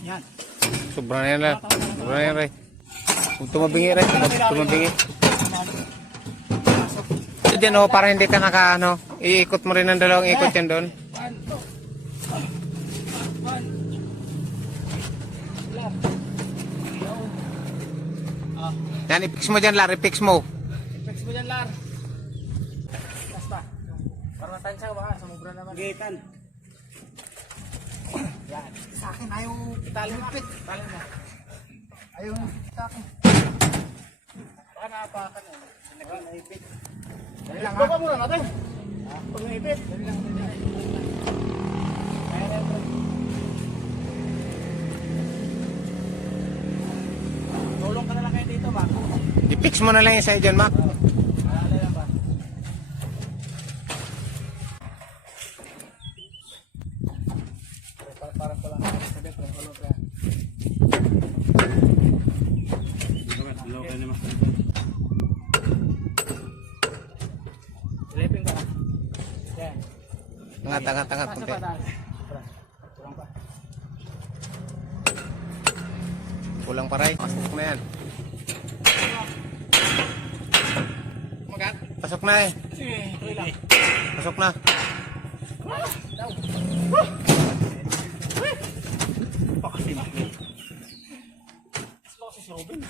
Yan. Sobra na yan, sobra na yan, Ray. Huwag tumabingi, Ray. Tumabingi. So, dyan, oh, para hindi ka naka, ano, iikot mo rin ng dalawang ikot yan doon. Yan, i-fix mo dyan, Lar. I-fix mo. Fix mo dyan, Lar. Basta. Para matansya ka baka, sumubra naman. Gitan. Yan. Sa akin, ayaw talo na. Talo na. Ayaw sa akin. Baka naapakan na. Baka naipit. Dali lang, ha? Baka muna natin. Pag naipit. Dali lang. Ayan, ayan. Tulong ka na lang kayo dito, ba? I-fix mo na lang yung sa'yo dyan, Mac. Alala yan ba? Parang ko lang. Sabi ko, tulong ka. Hello, kayo naman. Silipin ka na. Yan. Angat. Pasok Punti. pa tayo. Tulong pa. Kulang pa, Ray. Pasok na yan. Magat. Pasok na, eh. Tuloy lang. Pasok na. Daw. Pakasin. Slow si Robin.